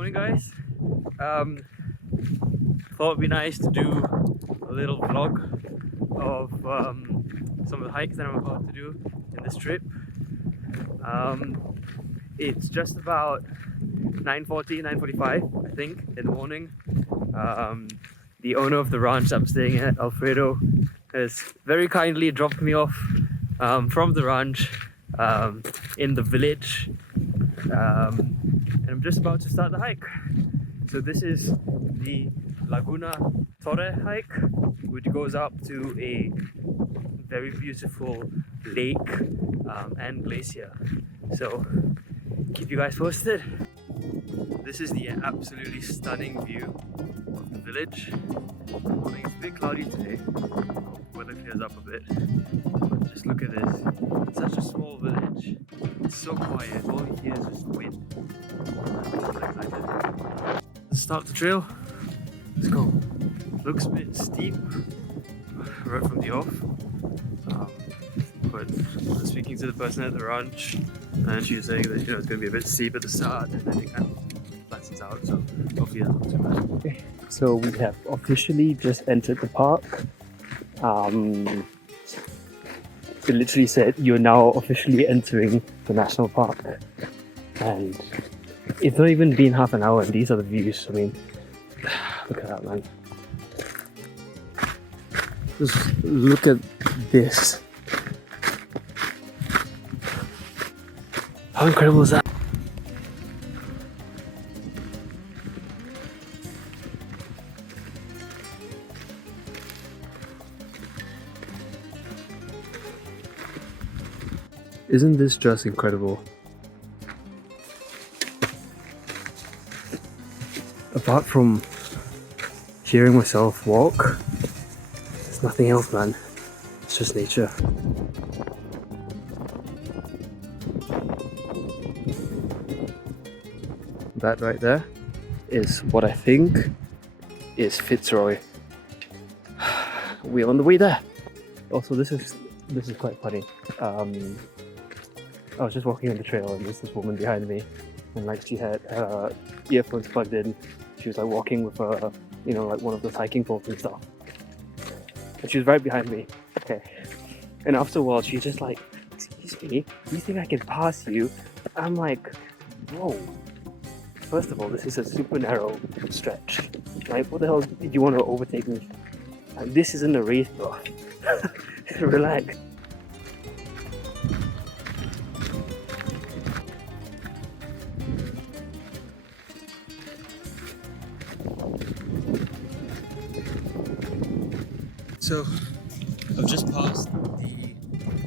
Morning guys. Thought it'd be nice to do a little vlog of some of the hikes that I'm about to do in this trip. It's just about 9:40, 9:45 I think in the morning. The owner of the ranch I'm staying at, Alfredo, has very kindly dropped me off from the ranch in the village, and I'm just about to start the hike. So this is the Laguna Torre hike, which goes up to a very beautiful lake and glacier. So keep you guys posted. This is the absolutely stunning view of the village. I think it's a bit cloudy today. Hope the weather clears up a bit. But just look at this. It's such a small village. It's so quiet. All you hear is just wind. I'm so excited. Let's start the trail. Let's go. Looks a bit steep right from the off. But I was speaking to the person at the ranch, and she was saying that it's going to be a bit steep at the start, and then it kind of flattens out. So hopefully that's not too bad. Okay. So we have officially just entered the park. It literally said you're now officially entering the national park, and it's not even been half an hour and these are the views. I mean, look at that, man. Just look at this. How incredible is that? Isn't this just incredible? Apart from hearing myself walk, there's nothing else, man. It's just nature. That right there is what I think is Fitzroy. We're on the way there. Also, this is quite funny. I was just walking on the trail and there's this woman behind me, and like she had earphones plugged in. She was like walking with like one of those hiking poles and stuff. And she was right behind me. Okay. And after a while, she's just like, "Excuse me, you think I can pass you?" I'm like, "Whoa. First of all, this is a super narrow stretch. Like, what the hell did you want to overtake me? Like, this isn't a race, bro. Relax." So I've just passed the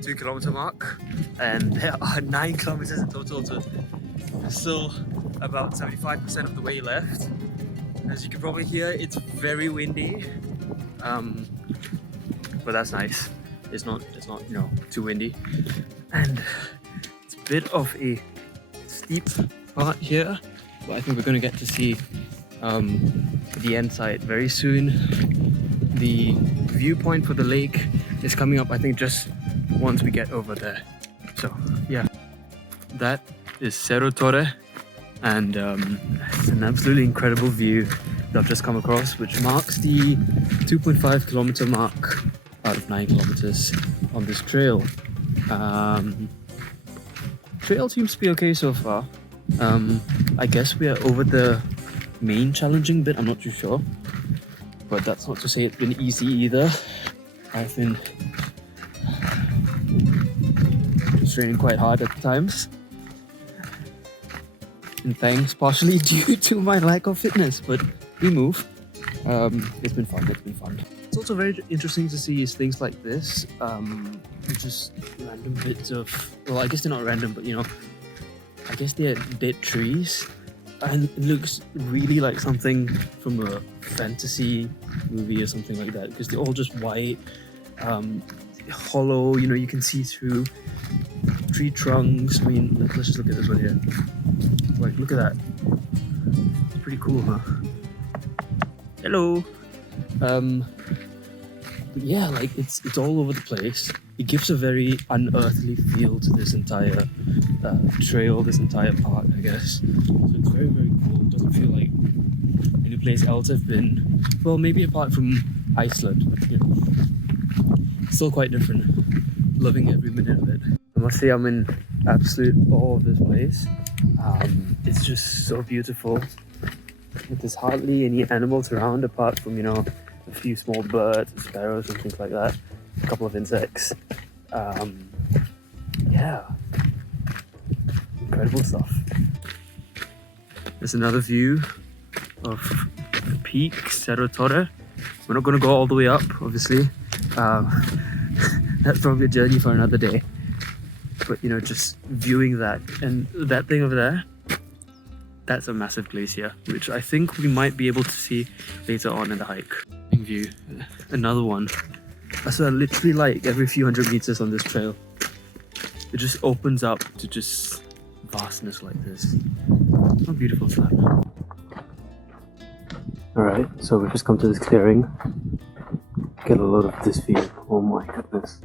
2-kilometer mark, and there are 9 kilometers in total. So there's still about 75% of the way left. As you can probably hear, it's very windy, but that's nice. It's not too windy, and it's a bit of a steep part here, but I think we're going to get to see the end side very soon. The viewpoint for the lake is coming up, I think, just once we get over there. So yeah, that is Cerro Torre, and it's an absolutely incredible view that I've just come across, which marks the 2.5 kilometer mark out of 9 kilometers on this trail. Trail seems to be okay so far. I guess we are over the main challenging bit. I'm not too sure, but that's not to say it's been easy either. I've been training quite hard at times, and thanks partially due to my lack of fitness, but we move. It's been fun. It's also very interesting to see things like this, just random bits of, well, I guess they're not random, but I guess they're dead trees, and it looks really like something from a fantasy movie or something like that, because they're all just white, hollow, you can see through tree trunks. I mean, let's just look at this one here. Like, look at that. It's pretty cool, huh? Hello. But yeah, like it's all over the place. it gives a very unearthly feel to this entire trail, this entire part, I guess. So it's very, very cool. It doesn't feel like any place else I've been. Well, maybe apart from Iceland, but you know, still quite different. Loving every minute of it. I must say I'm in absolute awe of this place. It's just so beautiful. There's hardly any animals around apart from, you know, a few small birds, sparrows and things like that. A couple of insects. Yeah. Incredible stuff. There's another view of the peak, Cerro Torre. We're not going to go all the way up, obviously. That's probably a journey for another day. But, you know, just viewing that, and that thing over there, that's a massive glacier, which I think we might be able to see later on in the hike. View, another one. That's literally like every few hundred meters on this trail. It just opens up to just vastness like this. How beautiful is that? Alright, so we've just come to this clearing. Get a load of this view. Oh my goodness.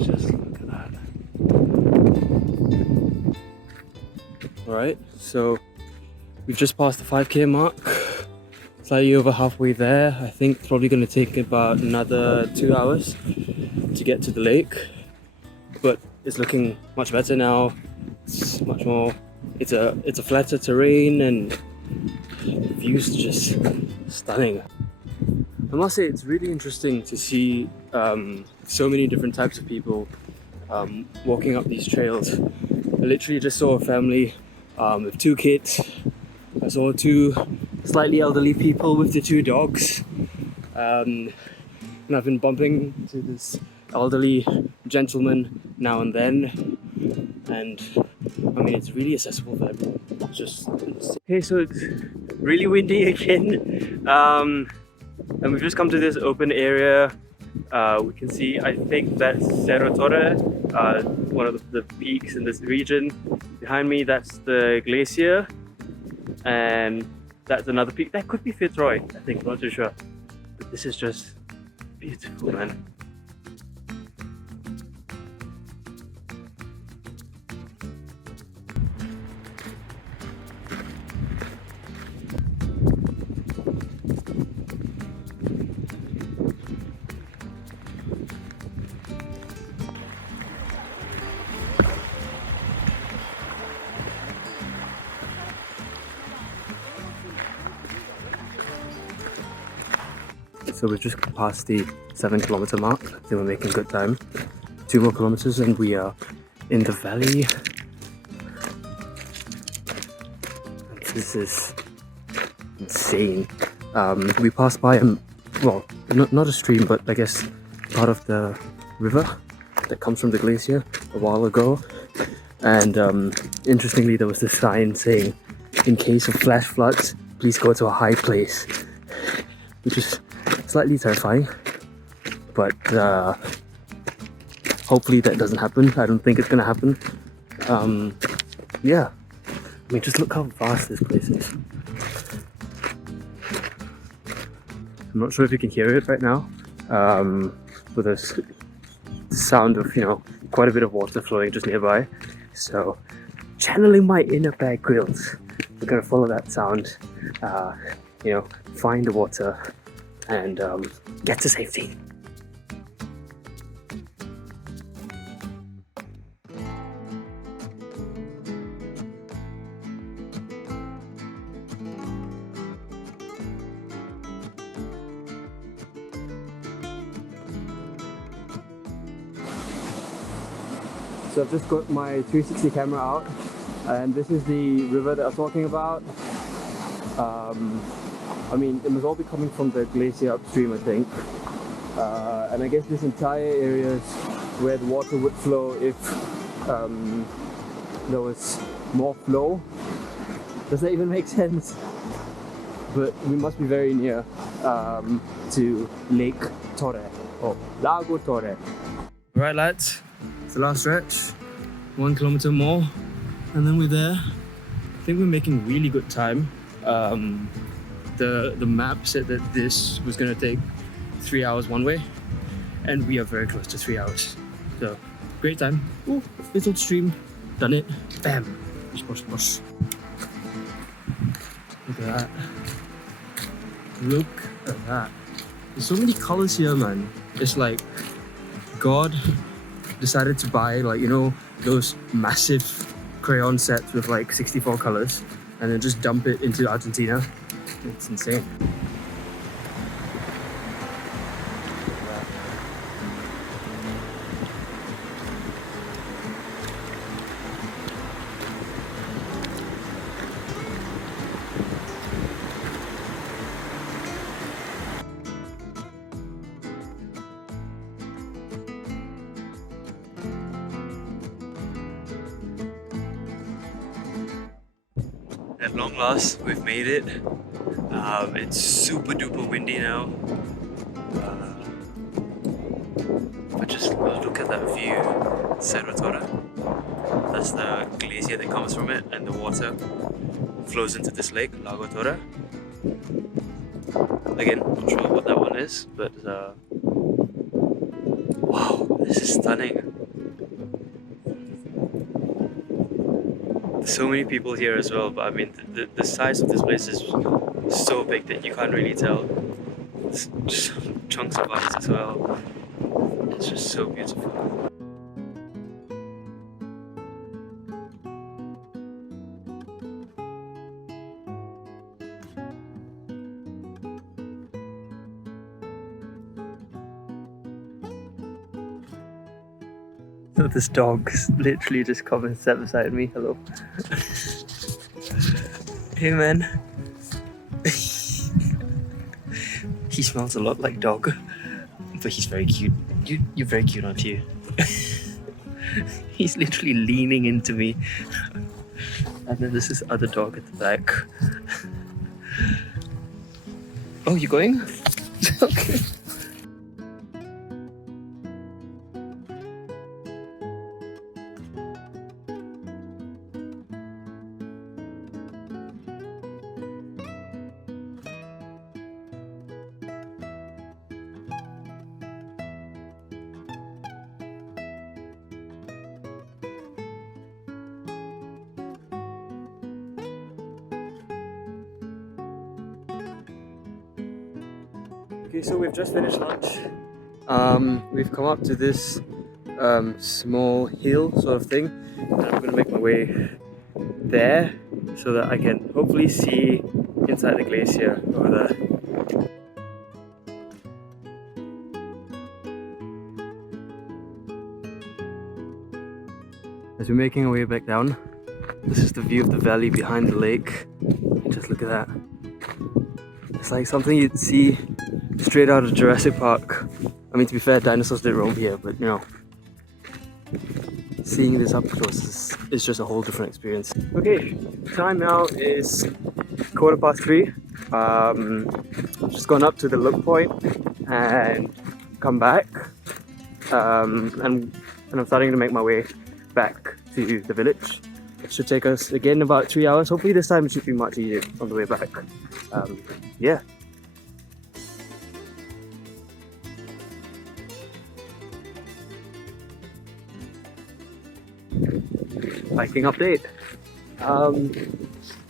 Just look at that. Alright, so we've just passed the 5k mark. Slightly over halfway there. I think it's probably going to take about another 2 hours to get to the lake. But it's looking much better now. It's much more, it's a flatter terrain and the views are just stunning. I must say it's really interesting to see so many different types of people walking up these trails. I literally just saw a family with 2 kids. I saw 2 slightly elderly people with the 2 dogs. And I've been bumping into this elderly gentleman now and then. And I mean, it's really accessible for everyone. It's just okay, so it's really windy again. And we've just come to this open area. We can see, I think that's Cerro Torre, one of the peaks in this region. Behind me, that's the glacier. And that's another peak. That could be Fitzroy, I think, not too sure. But this is just beautiful, man. So we've just passed the 7-kilometer mark. I think we're making good time. 2 more kilometers and we are in the valley. And this is insane. We passed by well, not a stream, but I guess part of the river that comes from the glacier a while ago. And interestingly, there was this sign saying, in case of flash floods, please go to a high place, which is slightly terrifying, but hopefully that doesn't happen. I don't think it's gonna happen. Yeah, I mean, just look how vast this place is. I'm not sure if you can hear it right now, but there's the sound of, you know, quite a bit of water flowing just nearby. So, channeling my inner Bear Grylls, we're gonna follow that sound, you know, find the water and get to safety. So I've just got my 360 camera out, and this is the river that I was talking about. I mean, it must all be coming from the glacier upstream, I think. And I guess this entire area is where the water would flow if there was more flow. Does that even make sense? But we must be very near to Lake Torre, or Lago Torre. Alright lads, it's the last stretch. 1 kilometer more, and then we're there. I think we're making really good time. The map said that this was gonna take 3 hours one way, and we are very close to 3 hours. So, great time. Ooh, little stream, done it. Bam! Push. Look at that. Look at that. There's so many colors here, man. It's like God decided to buy, like, you know, those massive crayon sets with like 64 colors and then just dump it into Argentina. It's insane. At long last, we've made it. It's super duper windy now. But just look at that view. Cerro Torre. That's the glacier that comes from it, and the water flows into this lake, Lago Torre. Again, not sure what that one is, but wow, this is stunning. So many people here as well, but I mean the size of this place is so big that you can't really tell. It's just chunks of ice as well. It's just so beautiful. So this dog's literally just come and sat beside me. Hello. Hey man. He smells a lot like dog, but he's very cute. You're very cute, aren't you? He's literally leaning into me. And then there's this other dog at the back. Oh, you going? Okay. Okay, so we've just finished lunch. We've come up to this small hill sort of thing, and I'm gonna make my way there so that I can hopefully see inside the glacier over there. As we're making our way back down, this is the view of the valley behind the lake. Just look at that. It's like something you'd see straight out of Jurassic Park. I mean, to be fair, dinosaurs did roam here, but you know, seeing this up close is just a whole different experience. Okay, time now is 3:15. I've just gone up to the look point and come back, and I'm starting to make my way back to the village. It should take us again about 3 hours. Hopefully this time it should be much easier on the way back. Yeah. Hiking update.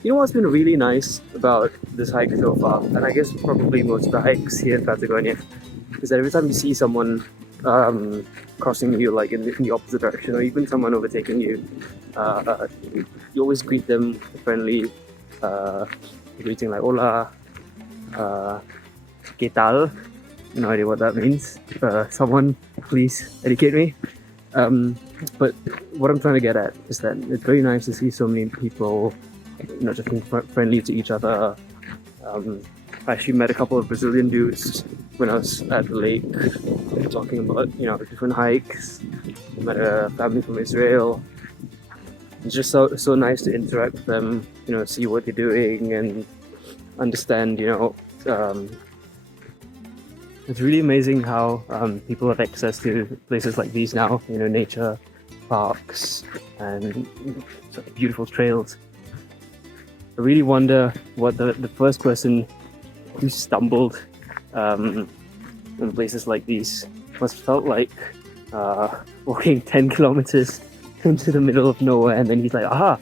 You know what's been really nice about this hike so far, and I guess probably most of the hikes here in Patagonia, is that every time you see someone crossing you like in the opposite direction, or even someone overtaking you, you always greet them friendly, greeting like hola, ¿qué tal? No idea what that means. Someone please educate me. But what I'm trying to get at is that it's very nice to see so many people, just being friendly to each other. I actually met a couple of Brazilian dudes when I was at the lake, talking about different hikes. I met a family from Israel. It's just so nice to interact with them, see what they're doing and understand. It's really amazing how people have access to places like these now. Nature parks and sort of beautiful trails. I really wonder what the first person who stumbled in places like these must have felt like, walking 10 kilometers into the middle of nowhere, and then he's like, aha,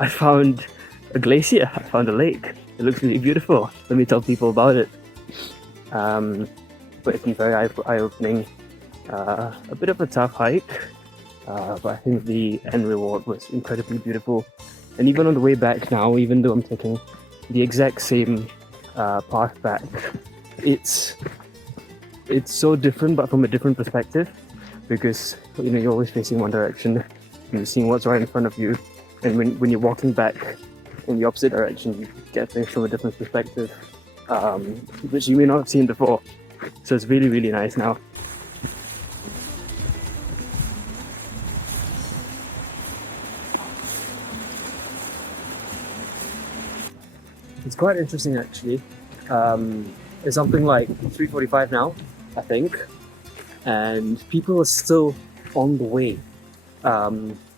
I found a glacier, I found a lake, it looks really beautiful, let me tell people about it. But it's been very eye-opening. A bit of a tough hike, but I think the end reward was incredibly beautiful. And even on the way back now, even though I'm taking the exact same path back, it's so different, but from a different perspective, because you're always facing one direction, you're seeing what's right in front of you, and when you're walking back in the opposite direction, you get things from a different perspective, which you may not have seen before. So it's really, really nice now. It's quite interesting actually. It's something like 3:45 now, I think, and people are still on the way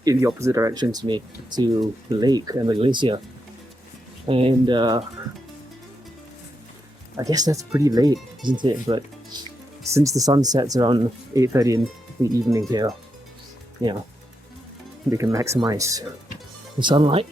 in the opposite direction to me, to the lake and the glacier. And I guess that's pretty late, isn't it? But since the sun sets around 8:30 in the evening here, we can maximize the sunlight.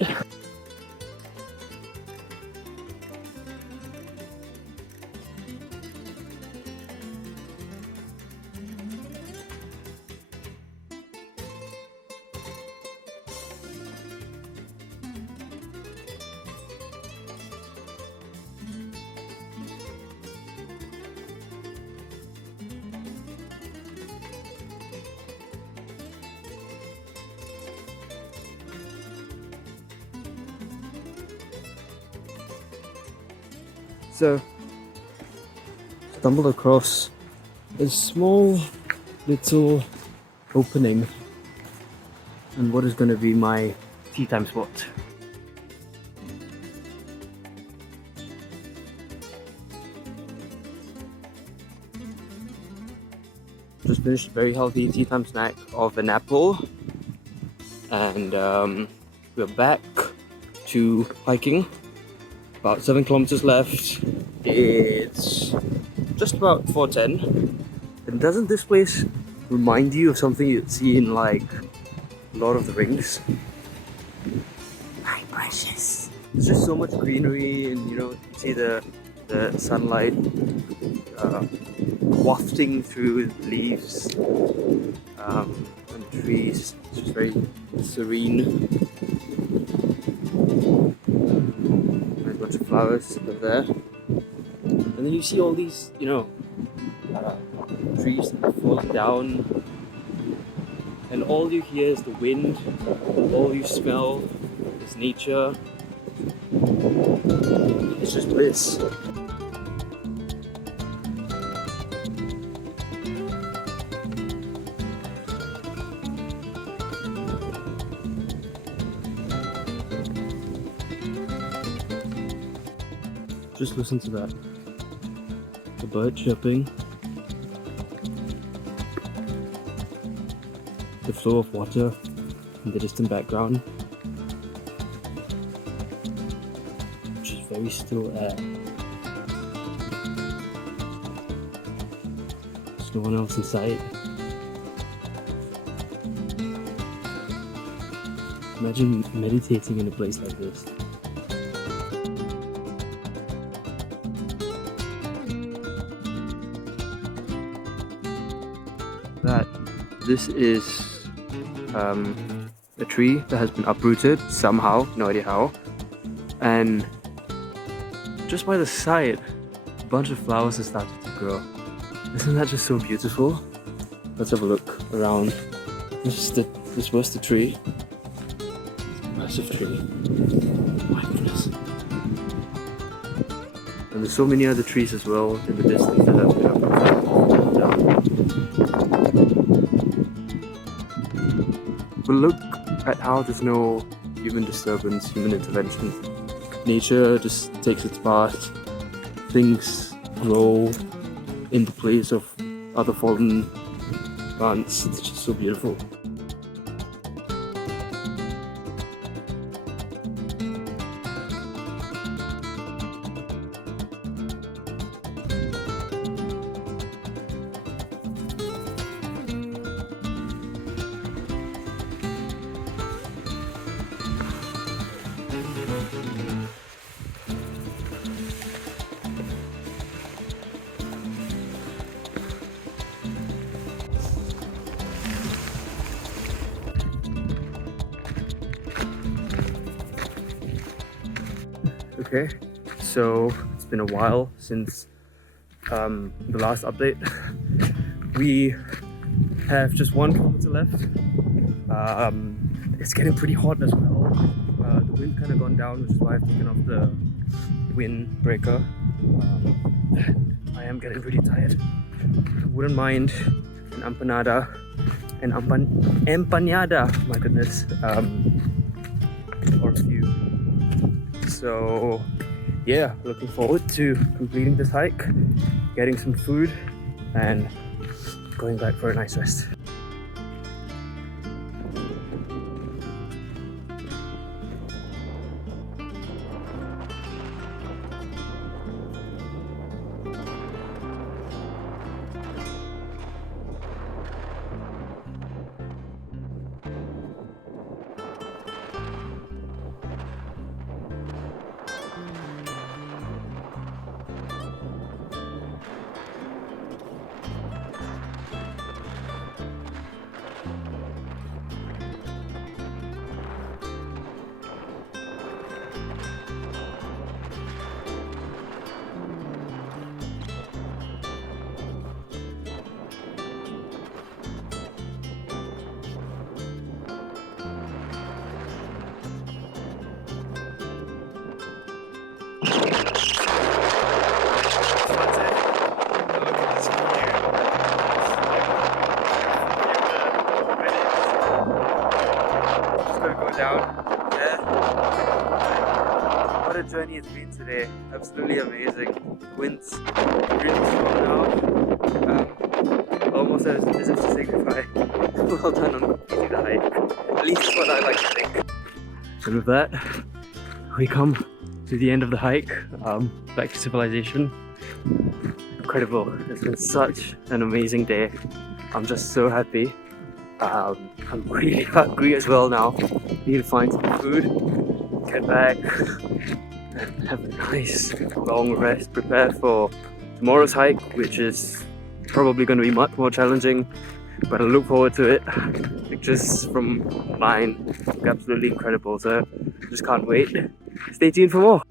So, stumbled across a small little opening in what is going to be my tea time spot. Just finished a very healthy tea time snack of an apple, and we're back to hiking. About 7 kilometers left. It's just about 4:10. And doesn't this place remind you of something you'd see in like Lord of the Rings? My precious. There's just so much greenery, and you see the sunlight wafting through the leaves and the trees. It's just very serene. Bunch of flowers over there, and then you see all these, trees falling down, and all you hear is the wind, all you smell is nature. It's just bliss. Just listen to that. The bird chirping. The flow of water in the distant background. Just very still air. There's no one else in sight. Imagine meditating in a place like this. That this is a tree that has been uprooted somehow, no idea how, and just by the side a bunch of flowers have started to grow. Isn't that just so beautiful? Let's have a look around. This was the tree. Massive tree. My goodness. And there's so many other trees as well in the distance that have been down. But look at how there's no human disturbance, human intervention. Nature just takes its path. Things grow in the place of other fallen plants. It's just so beautiful. Okay, so it's been a while since the last update. We have just 1 kilometer left. It's getting pretty hot as well. The wind's kind of gone down, which is why I've taken off the windbreaker. I am getting pretty tired. I wouldn't mind an empanada, my goodness, or a few. So yeah, looking forward to completing this hike, getting some food, and going back for a nice rest. Down. Yeah. What a journey it's been today. Absolutely amazing. The wind's really strong now. Almost as if to say goodbye. Well done on completing the hike. At least that's what I like to think. And with that, we come to the end of the hike. Back to civilization. Incredible. It's been such an amazing day. I'm just so happy. I'm really hungry as well now. Need to find some food, get back, and have a nice long rest. Prepare for tomorrow's hike, which is probably going to be much more challenging, but I look forward to it. Pictures from online look absolutely incredible, so just can't wait. Stay tuned for more.